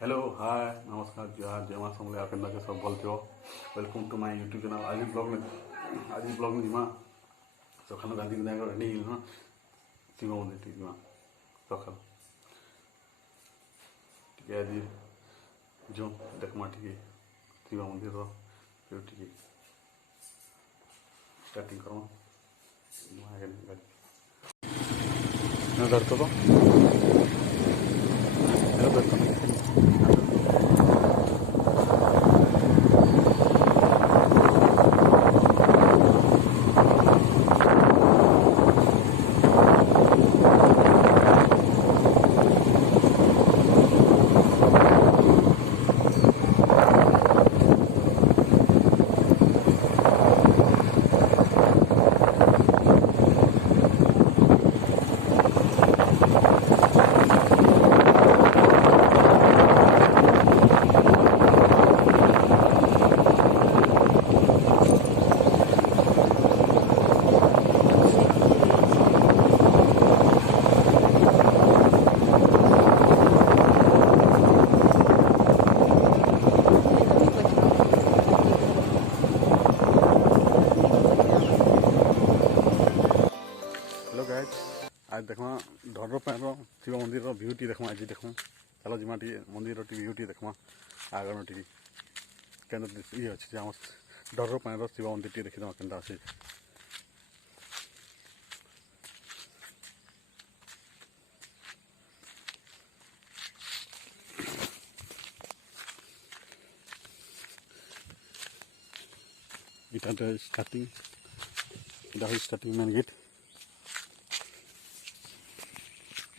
Hello hi नमस्कार जय जय माँ समले आप के सब भल थो welcome to my YouTube channel आज ब्लॉग में जीमा सकाल गांधी विनायक रेडी ना शिव मंदिर ठीक जीमा सकाल ठीक आज जो देखमा ठीक शिव मंदिर फिर ठीक स्टार्टिंग करो धरते हेलो गाइज आज देखमा ढर पैर शिव मंदिर भ्यू टी देखमा आज देखमा चलो जिमा टी मंदिर भ्यू टी देखमा आगे टी ये अच्छे आम ढर पैर शिव मंदिर टी देखी के अच्छे इटा starting main gate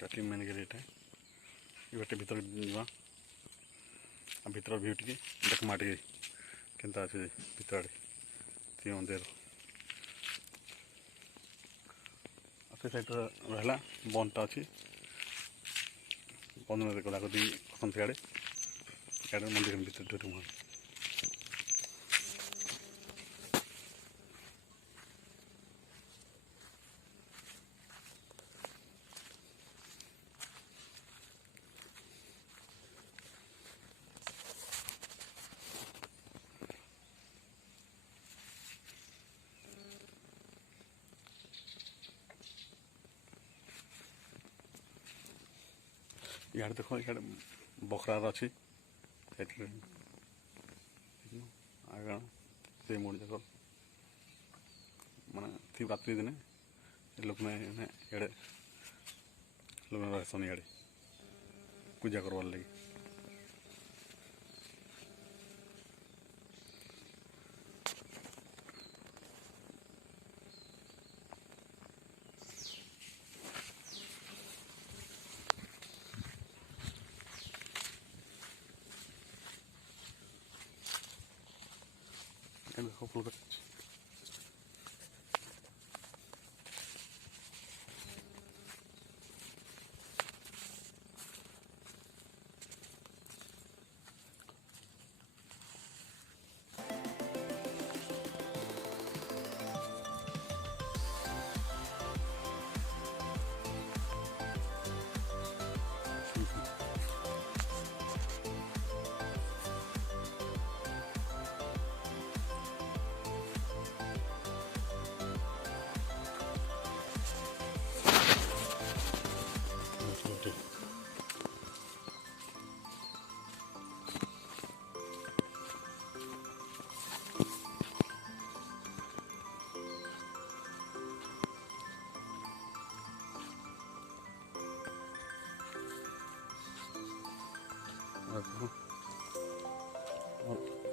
starting main gate ये भीतर जीवा भीतर भ्यू टी देखमा टी केनता अच्छे भीतर शिव मंदिर से साइड रहा बनटा अच्छी बन गला गदी सियाड़े मंदिर भीतर डूमा इधर देखो इधर बखरार अच्छी आगे से मोड़ जाक माने शिवरात्रि दिन लोक मैंने इड़े लोग रहसन इड़े पूजा करवार लगी देखो फुल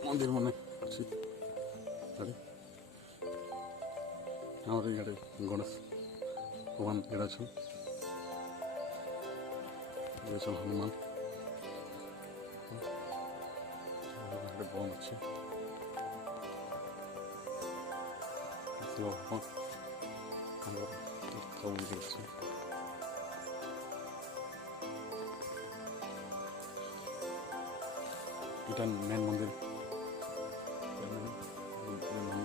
मंदिर मन अच्छी हमारे इधर गणेश भगवान इड़ा हनुमान बन अच्छे शिव भगवान मंदिर अच्छे इटा मेन मंदिर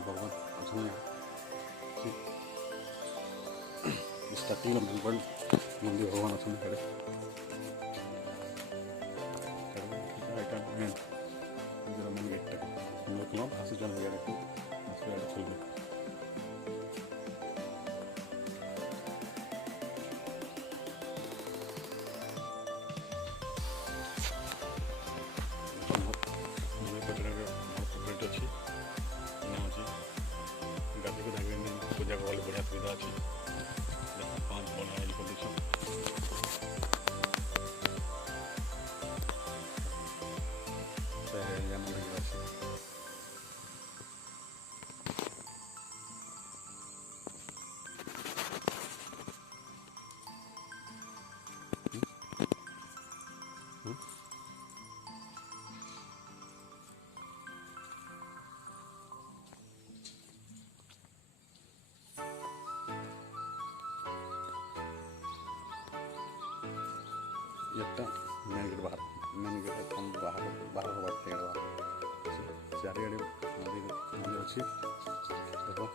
भगवान स्टार्टिंग मंदिर भगवान अच्छा मेन मेन गेट सुंदर भाषुचन देखो चलবে अच्छी गाधी को पूजा कर बढ़िया सुविधा अच्छी 5 बना कर এটা মেন গেট বাহার বাহার বাড়তে চারিআড়ে মন্দির ଅଛି দেখো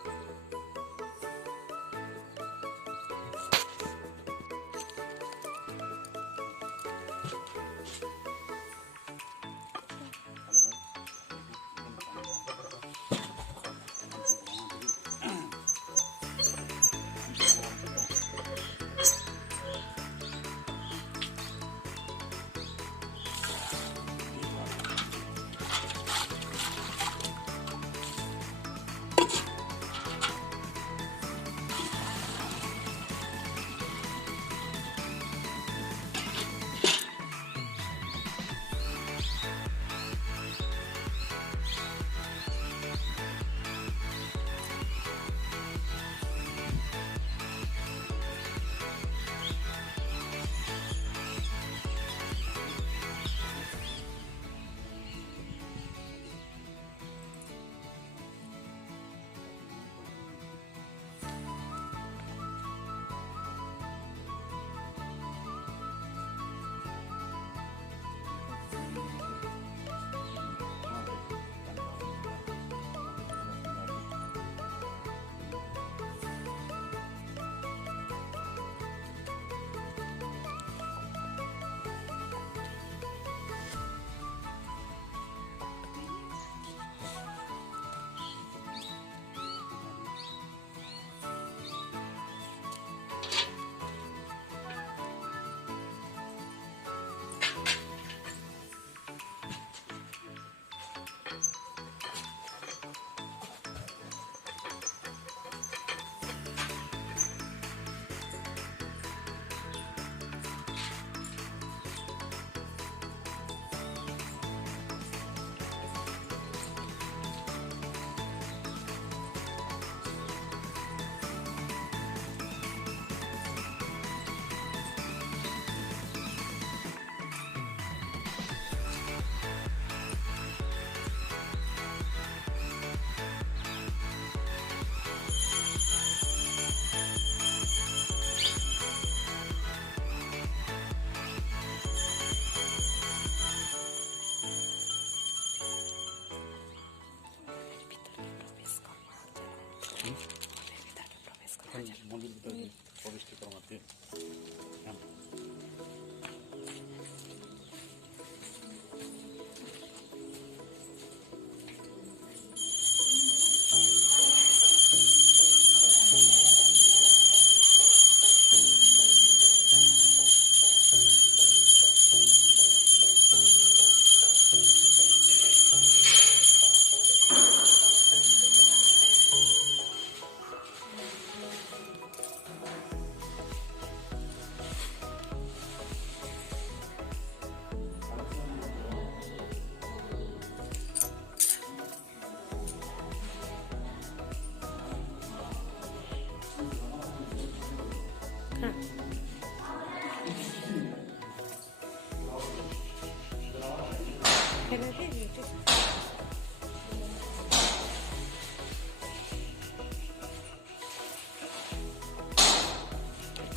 मंदिर भीतर प्रवेश करते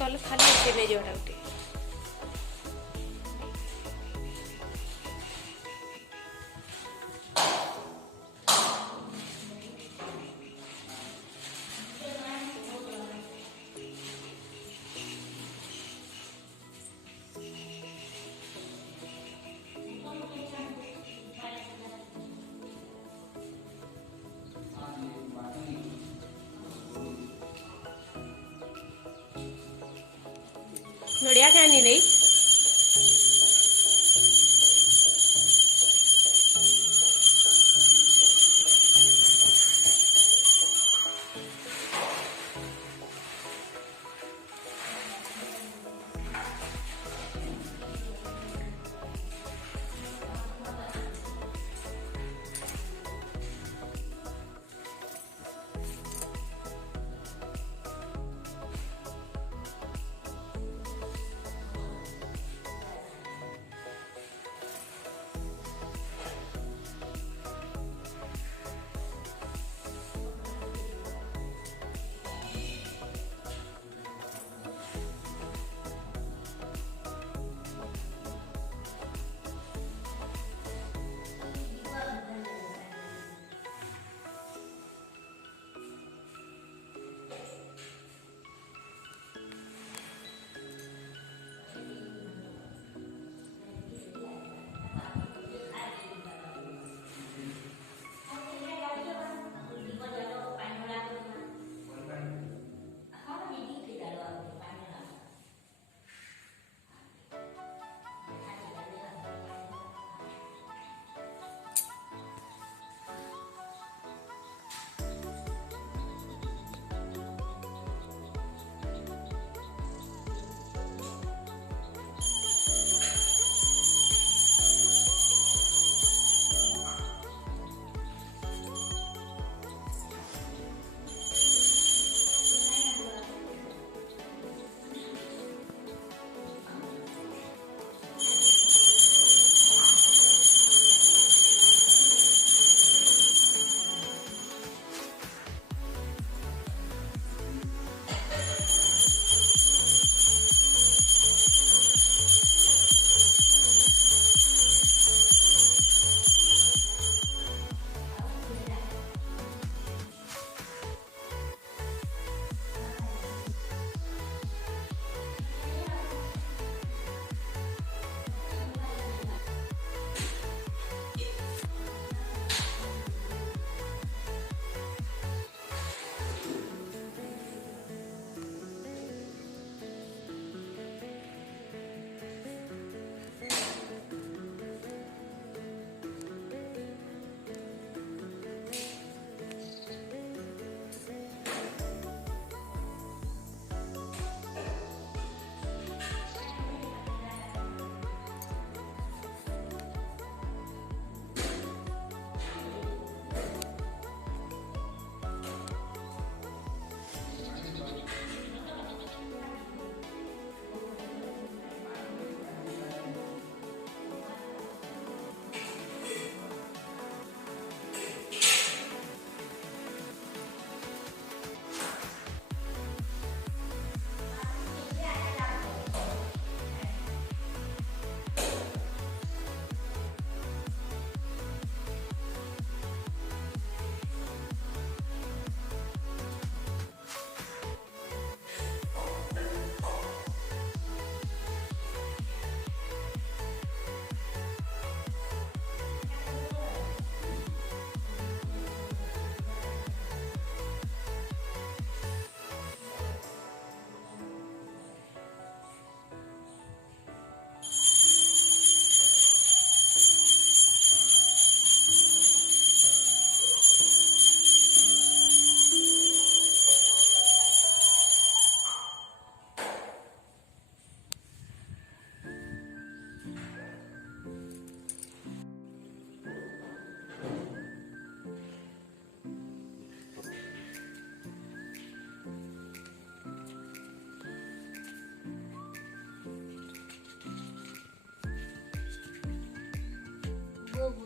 तले खाली से नहीं जोड़ा उठे ନଡ଼ିଆ କାନି ନେଇ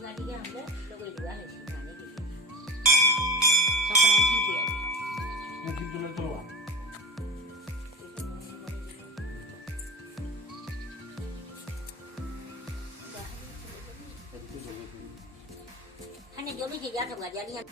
부가리가 한데 너가 이거 안 했지 안 해. 석가랑 기부야. 나 김들을 들어와. 한에 여기 게 야서 가지 아니야.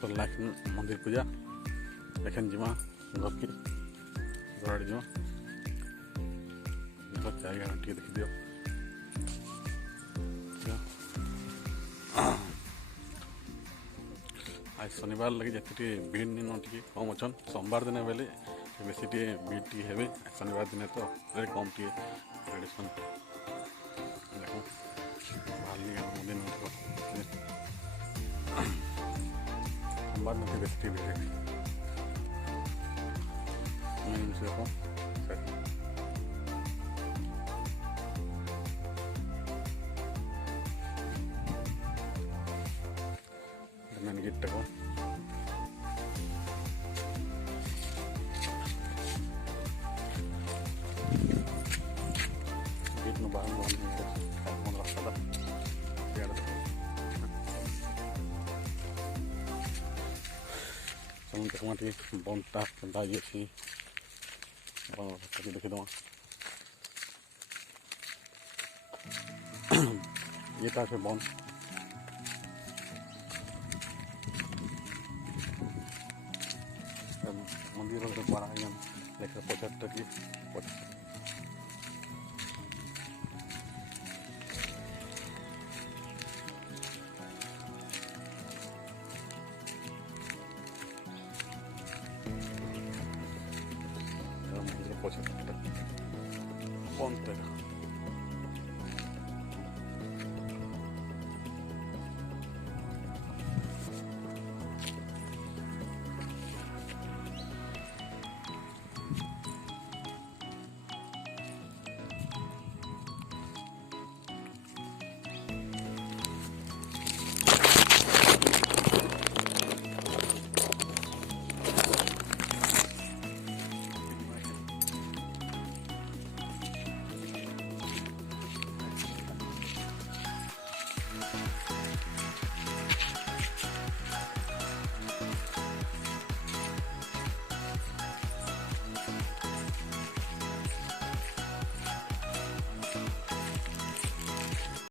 सरला मंदिर पूजा एखन जिमा घर की घर आड़े जिमा जगह टे देखी दियो आज शनिवार लगे जिते भीड़ नी टे कम अच्छन सोमवार दिन बेले बेसी टे भीड़ टे हे शनिवार दिन तो कम टे ट्रेडिशन देखो मंदिर सोमवार दिन बेसी टे भीड़ देखो मेन गेट देखो गेट में बाहर रास्ता देखा बनटा के देखी दवा ये बन मंदिर पड़ा लेकर 75 की मंदिर 75 बंद